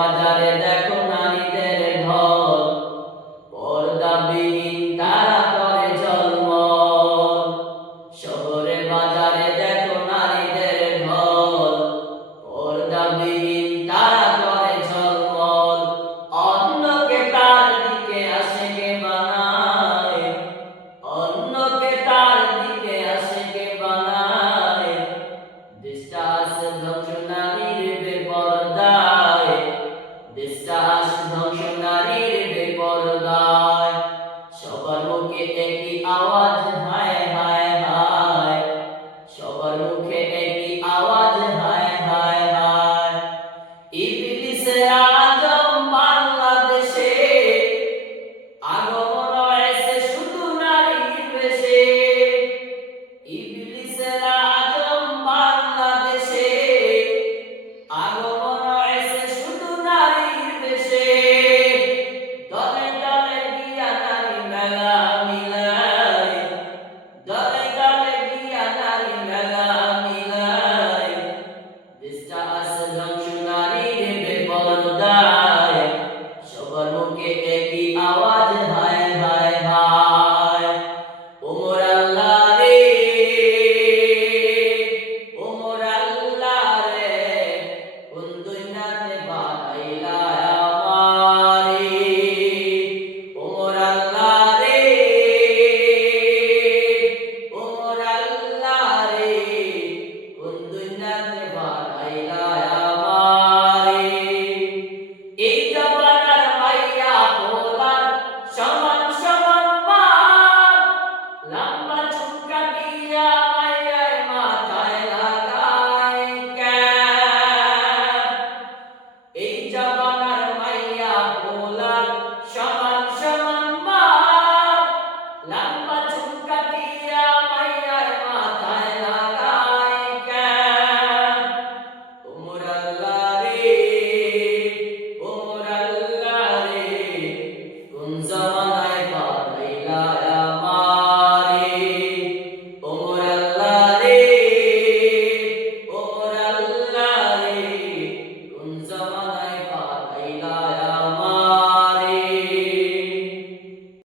বাজারে দেখো নারীদের ঢল, পর্দাবিহীন তারা করে ঝলমল। শহরে বাজারে দেখো নারীদের ঢল, পর্দাবিহীন তারা করে ঝলমল। অন্যকে তার দিকে আশিকে বানায়, অন্যকে তার দিকে আশিকে বানায়। দেশটা আছে ধ্বংস নারীর বেপরদায়, দেশটা আছে ধ্বংস নারীর বেপরদায়। সবার মুখে একই আওয়াজ হায় হায় হায়, সবার মুখে একই আওয়াজ হায় হায় হায়। ইবলিসে আজম বাংলাদেশে আগমন হয়েছে শুধু নারীর বেশে। ইবলিসে আজম বাংলাদেশে আগমন হয়েছে শুধু নারীর বেশে। দলে দলে গিয়া নারী মেলা মিলায়, দলে দলে গিয়া নারী মেলা মিলায়। দেশটা আছে ধ্বংস নারীর বেপরদায়, সবার মুখে একই আওয়াজ হায় হায় হায়। ওমর আল্লাহ রে, ওমর আল্লাহ রে, কোন দুনিয়াতে বানাইলা